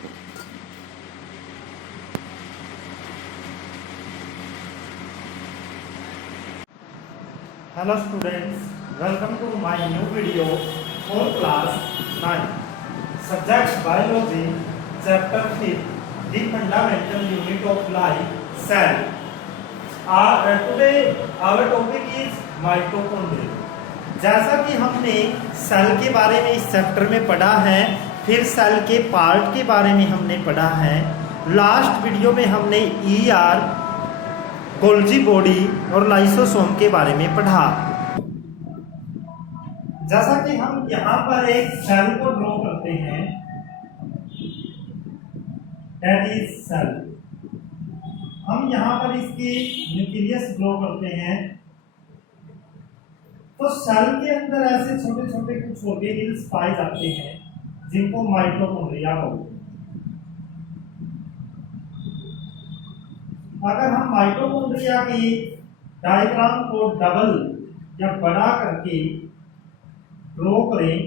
Hello students, welcome to my new video for class 9. Subject Biology, Chapter 3, The Fundamental Unit of Life, Cell. Today our topic is mitochondria. जैसा कि हमने cell के बारे में इस chapter में पढ़ा है, फिर सेल के पार्ट के बारे में हमने पढ़ा है। लास्ट वीडियो में हमने गोल्जी बॉडी और लाइसोसोम के बारे में पढ़ा। जैसा कि हम यहाँ पर एक सेल को ड्रॉ करते हैं, दैट इज सेल। हम यहाँ पर इसकी न्यूक्लियस ड्रॉ करते हैं, तो सेल के अंदर ऐसे छोटे छोटे कुछ ऑर्गेनेल्स पाए जाते हैं जिनको माइटोकॉन्ड्रिया बोलते हैं। अगर हम माइटोकॉन्ड्रिया की डायग्राम को डबल या बड़ा करके ड्रॉ करें,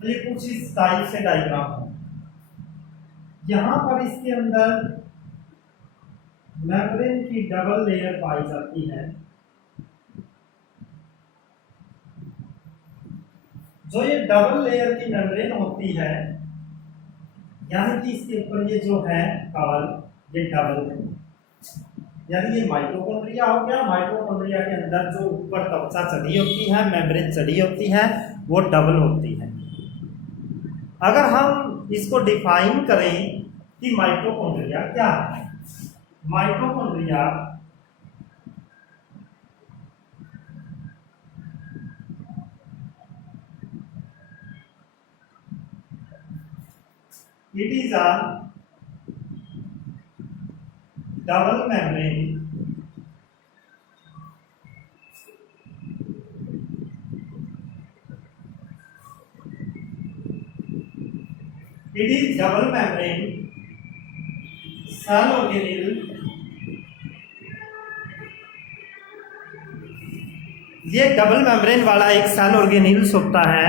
तो ये कुछ इस टाइप से डायग्राम है। यहां पर इसके अंदर मेम्ब्रेन की डबल लेयर पाई जाती है। जो ये डबल लेयर की मेम्ब्रेन होती है, यानी कि इसके ऊपर ये जो है कवर, ये डबल है, यानी ये माइटोकॉन्ड्रिया हो गया। माइटोकॉन्ड्रिया के अंदर जो ऊपर कवचा चढ़ी होती है, मेम्ब्रेन चढ़ी होती है, वो डबल होती है। अगर हम इसको डिफाइन करें कि माइटोकॉन्ड्रिया क्या है, mitochondria it is a double membrane cell organelle। ये डबल मेम्ब्रेन वाला एक सेल ऑर्गेनेल्स होता है।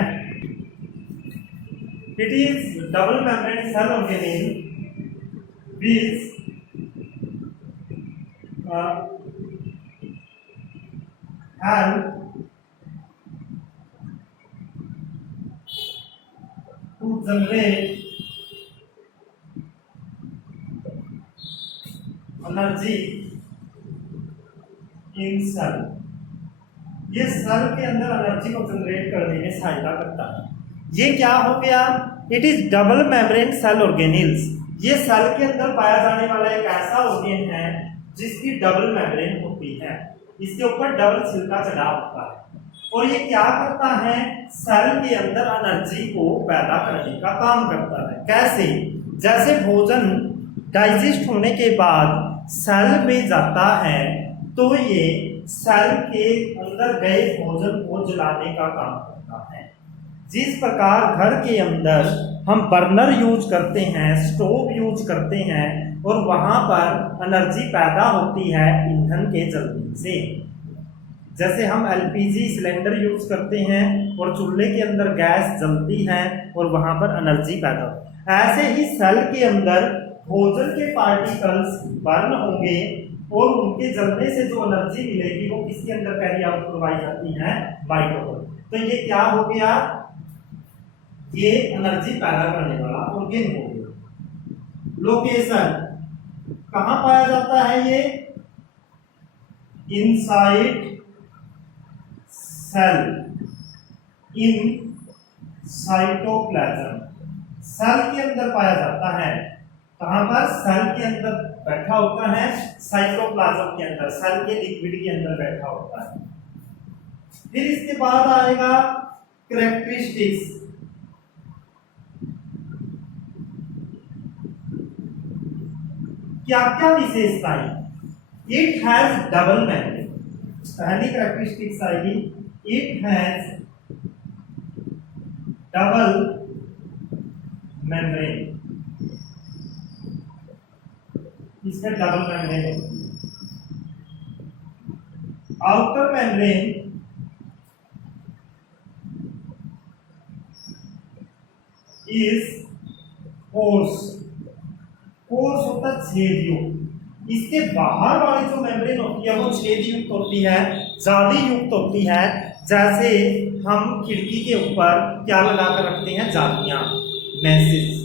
It is double membrane cell organelle which help to generate energy in cell। ये सेल के अंदर एनर्जी को जनरेट करने में सहायता करता है। ये क्या हो गया? It is double membrane cell organelles. ये सेल के अंदर पाया जाने वाला एक ऐसा ऑर्गेन है जिसकी डबल मेम्ब्रेन होती है, इसके ऊपर डबल छिलका चढ़ा होता है, और ये क्या करता है? सेल के अंदर एनर्जी को पैदा करने का काम करता है। कैसे? जैसे भोजन डाइजेस्ट होने के बाद सेल में जाता है, तो ये सेल के अंदर गए भोजन को जलाने का काम करता है। जिस प्रकार घर के अंदर हम बर्नर यूज करते हैं, स्टोव यूज करते हैं, और वहां पर एनर्जी पैदा होती है ईंधन के जलने से। जैसे हम एलपीजी सिलेंडर यूज करते हैं और चूल्हे के अंदर गैस जलती है और वहां पर एनर्जी पैदा होती है, ऐसे ही सेल के अंदर भोजन के पार्टिकल्स बर्न होंगे और उनके जलने से जो एनर्जी मिलेगी वो किसके अंदर कैरी आउट करवाई जाती है? माइटोकॉन्ड्रिया। तो ये क्या हो गया? ये एनर्जी पैदा करने वाला ऑर्गेन हो गया। लोकेशन कहां पाया जाता है? ये inside cell in cytoplasm. Cell के अंदर पाया जाता है। कहां पर? सेल के अंदर बैठा होता है, साइटोप्लाज्म के अंदर, सेल के लिक्विड के अंदर बैठा होता है। फिर इसके बाद आएगा कैरेक्टरिस्टिक्स। क्या क्या विशेषताएं? It has double membrane. पहली कैरेक्टरिस्टिक्स आएगी, इट हैज डबल मेम्ब्रेन। इसमें डबल मेम्ब्रेन होती है। Outer membrane is course. Course होता है छेद युक्त। इसके बाहर वाली जो मेम्ब्रेन होती है वो छेद युक्त होती है, जाली युक्त होती है। जैसे हम खिड़की के ऊपर क्या लगा कर रखते हैं, जालियां, मैसेज।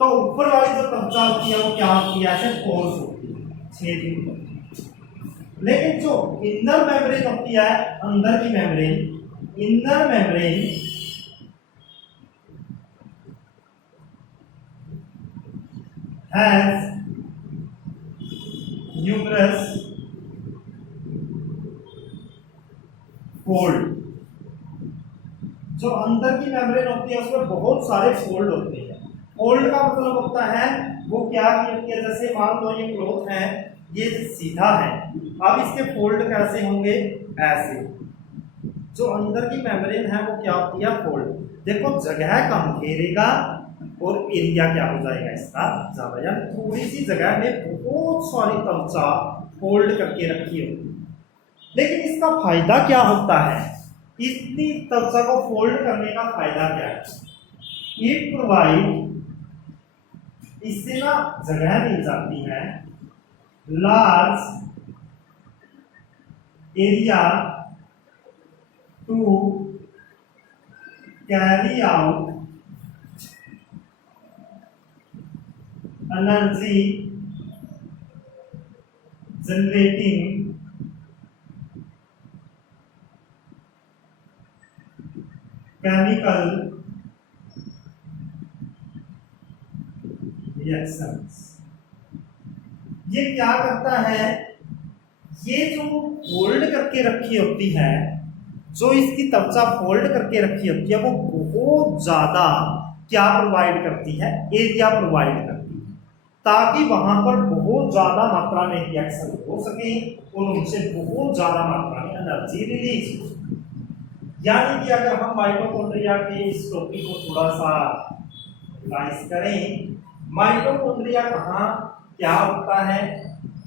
तो ऊपर वाली जो कब्जा होती है वो क्या होती है, ऐसे कोर्स होती है, छेद युक्त होती है। लेकिन जो इनर मेम्ब्रेन होती है, अंदर की membrane, inner membrane has numerous fold. जो अंदर की मेम्ब्रेन होती है उसमें बहुत सारे फोल्ड होते हैं। फोल्ड का मतलब होता है वो क्या होती है, जैसे मान लो ये क्लॉथ है, ये सीधा है, अब इसके फोल्ड कैसे होंगे, ऐसे। जो अंदर की मेम्ब्रेन है वो क्या होती है, फोल्ड। देखो जगह कम घेरेगा और एरिया क्या हो जाएगा इसका ज्यादा, यानी थोड़ी सी जगह में बहुत सारी कब्जा फोल्ड करके रखी होती है। लेकिन इसका फायदा क्या होता है, इतनी कब्जा को फोल्ड करने का फायदा क्या है, इट प्रोवाइड, इससे ना जगह मिल जाती है, large area to carry out energy generating chemical reactions. ये क्या करता है, ये जो फोल्ड करके रखी होती है, जो इसकी त्वचा फोल्ड करके रखी होती है, वो बहुत ज्यादा क्या प्रोवाइड करती है, एरिया प्रोवाइड करती है, ताकि वहां पर बहुत ज्यादा मात्रा में रिएक्शन हो सके और उनसे बहुत ज्यादा मात्रा में एनर्जी रिलीज हो। यानी कि अगर हम माइटोकॉन्ड्रिया के इस टॉपिक को थोड़ा सा रिवाइज करें, माइटोकॉन्ड्रिया कहाँ क्या होता है,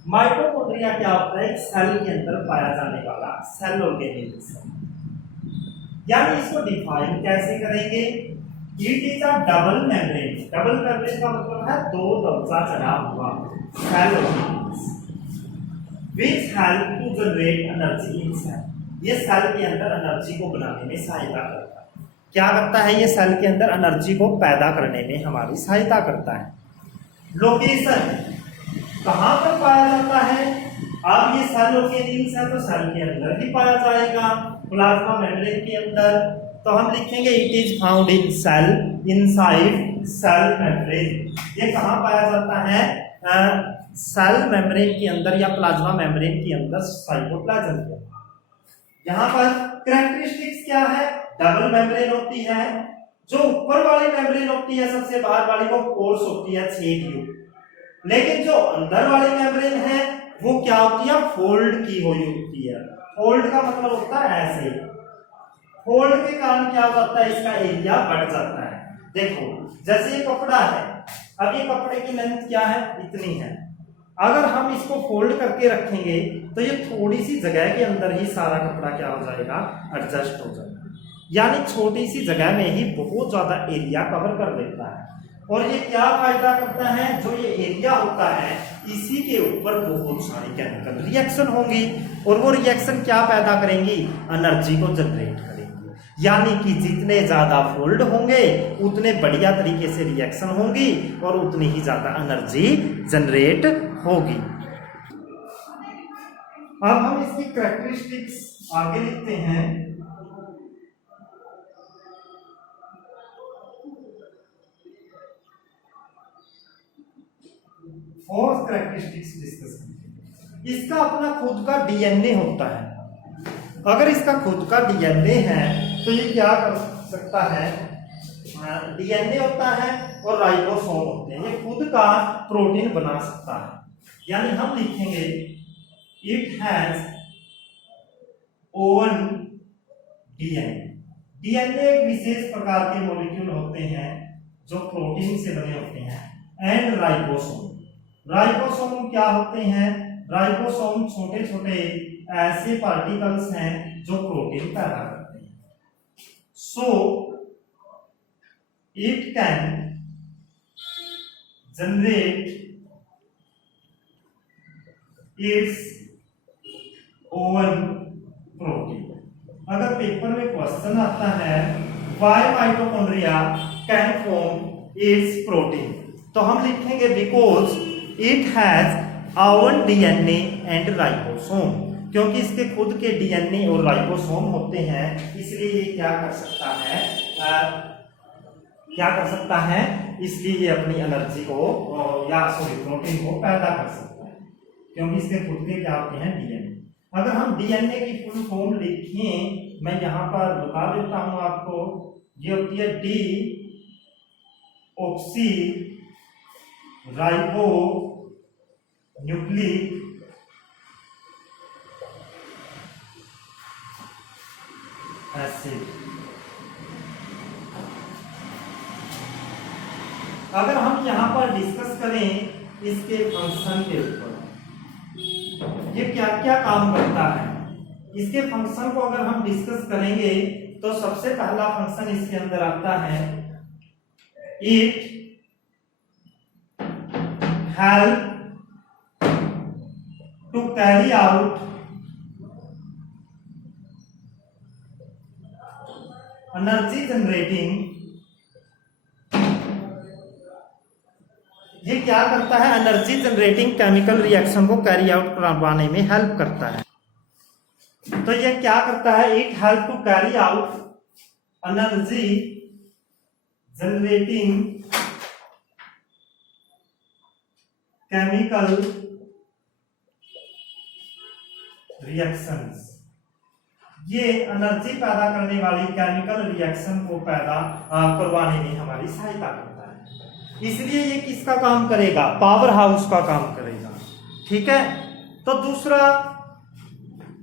माइटोकॉन्ड्रिया क्या होता है, एक सेल के अंदर पाया जाने वाला सेल ऑर्गेनिज्म। यानी इसको डिफाइन कैसे करेंगे, it is a double membrane. Double membrane का मतलब है दो त्वचा चढ़ा हुआ cell organism which help to generate energy in cell. ये सेल के अंदर एनर्जी को बनाने में सहायता करता है। क्या करता है, ये सेल के अंदर एनर्जी को पैदा करने में हमारी सहायता करता है। लोकेशन कहां पर पाया जाता है, अब ये सेल ऑर्गेनिल्स है तो सेल के अंदर ही पाया जाएगा, प्लाज्मा मेम्ब्रेन के अंदर। तो हम लिखेंगे it is found in cell, inside cell membrane. ये कहां पाया जाता है, सेल मेम्ब्रेन के अंदर या प्लाज्मा मेम्ब्रेन के अंदर, साइटोप्लाज्म के अंदर। यहाँ पर कैरेक्टरिस्टिक्स क्या है, डबल मेम्ब्रेन होती है, जो ऊपर वाली मेम्ब्रेन होती है सबसे बाहर वाली वो कोर्स होती है, छेद युक्त। लेकिन जो अंदर वाली मेम्ब्रेन है वो क्या होती है, फोल्ड की हुई होती है। फोल्ड का मतलब होता है ऐसे, फोल्ड के कारण क्या हो जाता है, इसका एरिया बढ़ जाता है। देखो जैसे ये कपड़ा है, अब ये कपड़े की लेंथ क्या है, इतनी है, अगर हम इसको फोल्ड करके रखेंगे तो ये थोड़ी सी जगह के अंदर ही सारा कपड़ा क्या हो जाएगा, एडजस्ट हो जाएगा। यानी छोटी सी जगह में ही बहुत ज्यादा एरिया कवर कर लेता है। और ये क्या फायदा करता है, जो ये एरिया होता है इसी के ऊपर बहुत सारी केमिकल रिएक्शन होंगी और वो रिएक्शन क्या पैदा करेंगी, एनर्जी को जनरेट करेंगी। यानी कि जितने ज्यादा फोल्ड होंगे उतने बढ़िया तरीके से रिएक्शन होंगी और उतनी ही ज्यादा एनर्जी जनरेट होगी। अब हम इसकी कैरेक्टरिस्टिक्स आगे लिखते हैं। फोर्थ कैरेक्टरिस्टिक्स डिस्कस करेंगे। इसका अपना खुद का डीएनए होता है। अगर इसका खुद का डीएनए है तो ये क्या कर सकता है, डीएनए होता है और राइबोसोम होते हैं, ये खुद का प्रोटीन बना सकता है। यानी हम लिखेंगे it has oven DNA. DNA एक विशेष प्रकार के मॉलिक्यूल होते हैं जो प्रोटीन से बने होते हैं। एंड राइबोसोम, राइबोसोम क्या होते हैं, राइबोसोम छोटे छोटे ऐसे पार्टिकल्स हैं जो प्रोटीन पैदा करते हैं। So it can generate its own protein. अगर पेपर में क्वेश्चन आता है why mitochondria can form its protein, तो हम लिखेंगे because it has our DNA and ribosome, क्योंकि इसके खुद के डीएनए और राइबोसोम होते हैं, इसलिए ये क्या कर सकता है इसलिए ये अपनी एनर्जी को प्रोटीन को पैदा कर सकता है, क्योंकि इसके खुद के क्या होते हैं डीएनए। अगर हम डीएनए की फुल फॉर्म लिखें, मैं यहां पर बता देता हूं आपको, ये होती है D oxy ribo nucleic acid. अगर हम यहां पर डिस्कस करें इसके फंक्शन के ऊपर, ये क्या क्या काम करता है, इसके फंक्शन को अगर हम डिस्कस करेंगे तो सबसे पहला फंक्शन इसके अंदर आता है it help to carry out energy generating. ये क्या करता है, एनर्जी जनरेटिंग केमिकल रिएक्शन को कैरी आउट करवाने में हेल्प करता है। तो ये क्या करता है, it help to carry out energy generating chemical reactions. ये एनर्जी पैदा करने वाली केमिकल रिएक्शन को पैदा करवाने में हमारी सहायता करता है, इसलिए ये किसका काम करेगा, पावर हाउस का काम करेगा। ठीक है, तो दूसरा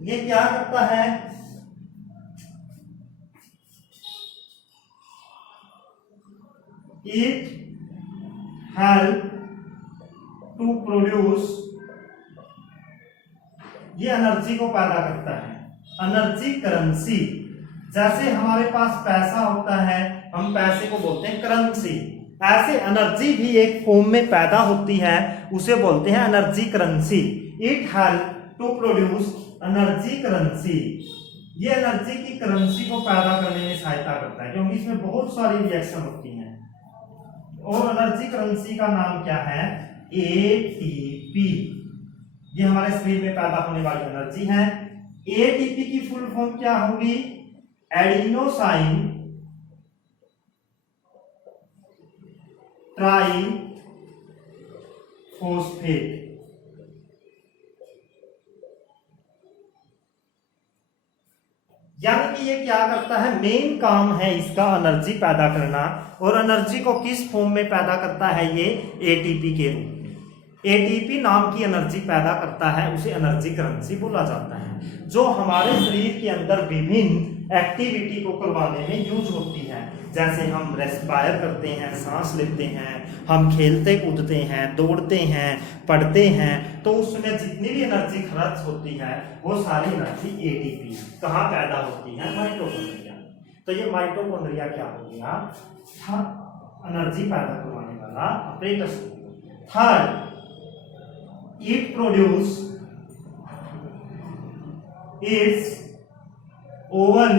ये क्या करता है, इट हेल्प टू प्रोड्यूस, ये एनर्जी को पैदा करता है, एनर्जी करेंसी। जैसे हमारे पास पैसा होता है, हम पैसे को बोलते हैं करेंसी, ऐसे एनर्जी भी एक फॉर्म में पैदा होती है, उसे बोलते हैं energy currency. It help to produce energy currency, ये एनर्जी की करेंसी को पैदा करने में सहायता करता है, क्योंकि इसमें बहुत सारी रिएक्शन होती हैं। और एनर्जी करेंसी का नाम क्या है, एटीपी। ये हमारे शरीर में पैदा होने वाली एनर्जी है। एटीपी की फुल फॉर्म क्या होगी, एडिनोसाइन ट्राई फॉस्फेट। यानी कि ये क्या करता है, मेन काम है इसका एनर्जी पैदा करना, और एनर्जी को किस फॉर्म में पैदा करता है, ये एटीपी के रूप में। एटीपी नाम की एनर्जी पैदा करता है, उसे एनर्जी करेंसी बोला जाता है, जो हमारे शरीर के अंदर विभिन्न एक्टिविटी को करवाने में यूज होती है। जैसे हम रेस्पायर करते हैं, सांस लेते हैं, हम खेलते कूदते हैं, दौड़ते हैं, पढ़ते हैं, तो उसमें जितनी भी एनर्जी खर्च होती है वो सारी एनर्जी एटीपी कहाँ पैदा होती है, माइटोकॉन्ड्रिया। तो ये माइटोकॉन्ड्रिया क्या हो गया, एनर्जी पैदा करवाने वाला apparatus. Third, it produce it's own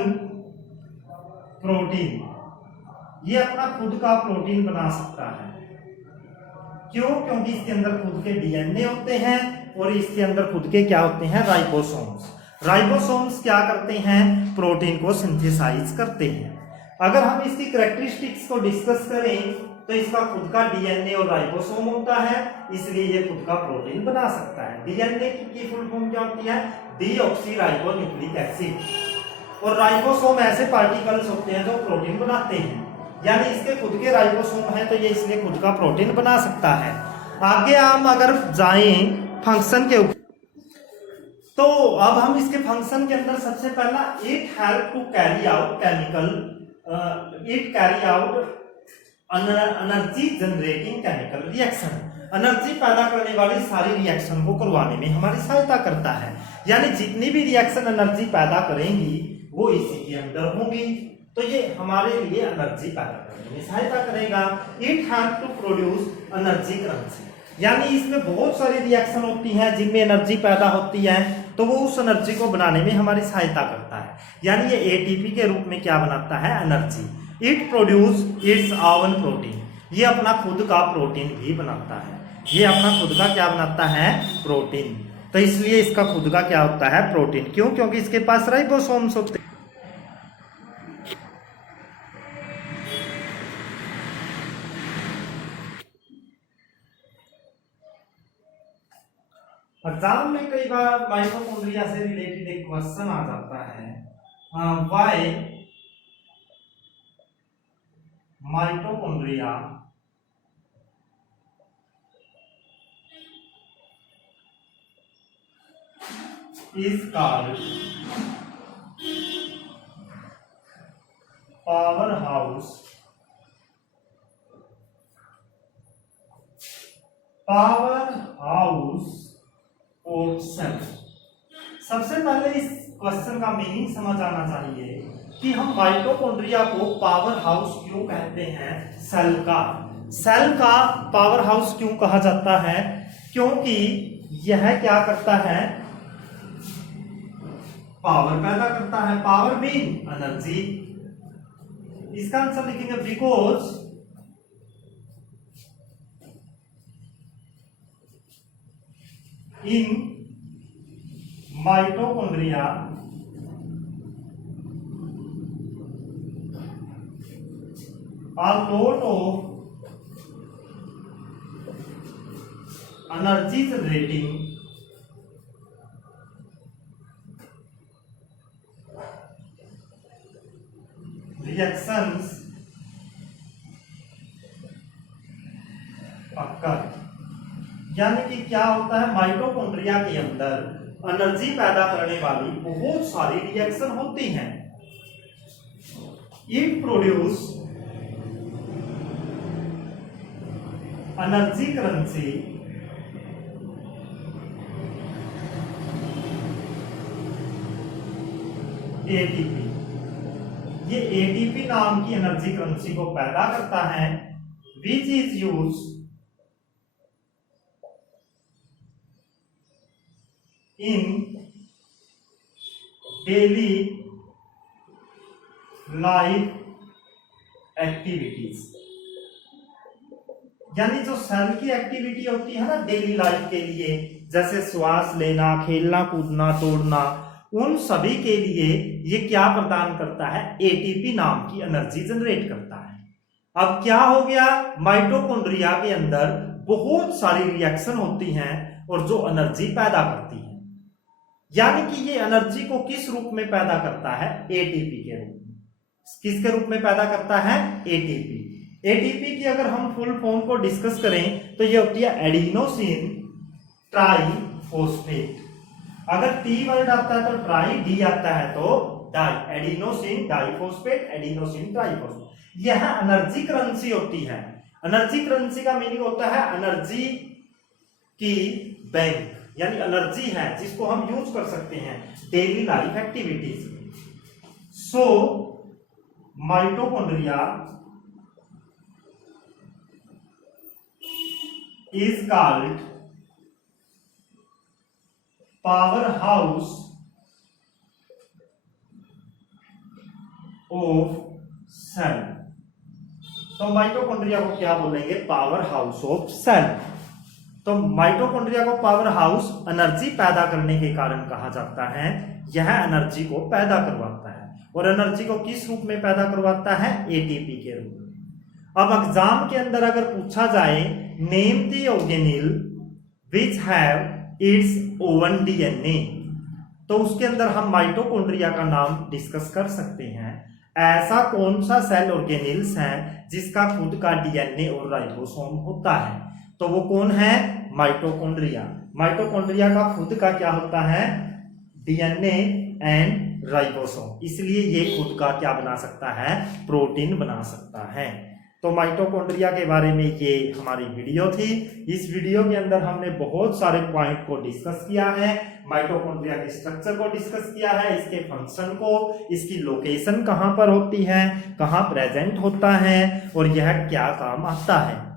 protein, ये अपना खुद का प्रोटीन बना सकता है। क्यों, क्योंकि इसके अंदर खुद के डीएनए होते हैं, और इसके अंदर खुद के क्या होते हैं, राइबोसोम्स। राइबोसोम्स क्या करते हैं, प्रोटीन को सिंथेसाइज करते हैं। अगर हम इसकी कैरेक्टरिस्टिक्स को डिस्कस करें तो इसका खुद का डीएनए और राइबोसोम होता है, इसलिए ये खुद का प्रोटीन बना सकता है। डीएनए की फुल फॉर्म क्या होती है, डीऑक्सीराइबोन्यूक्लिक एसिड, और राइबोसोम ऐसे पार्टिकल्स होते हैं जो प्रोटीन बनाते हैं, यानी इसके खुद के राइबोसोम है, तो ये इसलिए खुद का प्रोटीन बना सकता है। आगे हम अगर जाएं फंक्शन के ऊपर, तो अब हम इसके फंक्शन के अंदर सबसे पहला, it help to carry out chemical, it carry out energy generating chemical reaction, energy पैदा करने वाली सारी रिएक्शन को करवाने में हमारी सहायता करता है। यानी जितनी भी रिएक्शन एनर्जी पैदा करेंगी वो इसी के अंदर होंगी। तो तो ये हमारे लिए एनर्जी पैदा करने में सहायता करेगा। It help to produce energy currency, यानी इसमें बहुत सारी रिएक्शन होती हैं जिनमें एनर्जी पैदा होती है, तो वो उस एनर्जी को बनाने में हमारी सहायता करता है। यानी ये एटीपी के रूप में क्या बनाता है, energy. It produce it's own protein, ये अपना खुद का प्रोटीन भी बनाता है। ये अपना खुद का क्या बनाता है, प्रोटीन। तो इसलिए इसका खुद का क्या होता है, प्रोटीन। क्यों? क्योंकि इसके पास राइबोसोम्स होते हैं। एग्जाम में कई बार माइटोकॉन्ड्रिया से रिलेटेड एक क्वेश्चन आ जाता है, why mitochondria is called powerhouse of cell. सबसे पहले इस क्वेश्चन का मीनिंग समझ आना चाहिए कि हम माइटोकॉन्ड्रिया को पावर हाउस क्यों कहते हैं, सेल का। सेल का पावर हाउस क्यों कहा जाता है, क्योंकि यह क्या करता है, पावर पैदा करता है। Power mean energy. इसका आंसर लिखेंगे because in mitochondria a lot of energy generating reactions occur। यानी कि क्या होता है, माइटोकॉन्ड्रिया के अंदर एनर्जी पैदा करने वाली बहुत सारी रिएक्शन होती हैं। It produce energy currency ATP. ये एटीपी नाम की एनर्जी करेंसी को पैदा करता है, which is use in daily life activities. यानी जो सेल की एक्टिविटी होती है ना डेली लाइफ के लिए, जैसे श्वास लेना, खेलना कूदना, तोड़ना, उन सभी के लिए ये क्या प्रदान करता है, एटीपी नाम की एनर्जी जनरेट करता है। अब क्या हो गया, माइटोकॉन्ड्रिया के अंदर बहुत सारी रिएक्शन होती हैं और जो एनर्जी पैदा करती है। यानी कि ये एनर्जी को किस रूप में पैदा करता है, एटीपी के रूप में। किसके रूप में पैदा करता है, एटीपी। एटीपी की अगर हम फुल फॉर्म को डिस्कस करें तो ये होती है एडिनोसिन ट्राइफॉस्फेट। अगर टी वर्ड आता है तो ट्राई, डी आता है तो di, adenosine diphosphate, adenosine triphosphate. यह एनर्जी करेंसी होती है। एनर्जी करेंसी का मीनिंग होता है एनर्जी की बैंक, यानी एनर्जी है जिसको हम यूज कर सकते हैं डेली लाइफ एक्टिविटीज में। So mitochondria is called power house of cell. तो माइटोकॉन्ड्रिया को क्या बोलेंगे, पावर हाउस ऑफ सेल। तो माइटोकॉन्ड्रिया को पावर हाउस एनर्जी पैदा करने के कारण कहा जाता है। यह एनर्जी को पैदा करवाता है, और एनर्जी को किस रूप में पैदा करवाता है, एटीपी के रूप में। अब एग्जाम के अंदर अगर पूछा जाए name the organelle which have it's oven DNA, तो उसके अंदर हम माइटोकॉन्ड्रिया का नाम डिस्कस कर सकते हैं। ऐसा कौन सा सेल ऑर्गेनेल्स है जिसका खुद का डीएनए और राइबोसोम होता है, तो वो कौन है, माइटोकॉन्ड्रिया। माइटोकॉन्ड्रिया का खुद का क्या होता है, डीएनए एंड राइबोसोम। इसलिए ये खुद का क्या बना सकता है, प्रोटीन बना सकता है। तो माइटोकॉन्ड्रिया के बारे में ये हमारी वीडियो थी। इस वीडियो के अंदर हमने बहुत सारे पॉइंट को डिस्कस किया है। माइटोकॉन्ड्रिया के स्ट्रक्चर को डिस्कस किया है, इसके फंक्शन को, इसकी लोकेशन कहाँ पर होती है, कहाँ प्रेजेंट होता है और यह क्या काम आता है।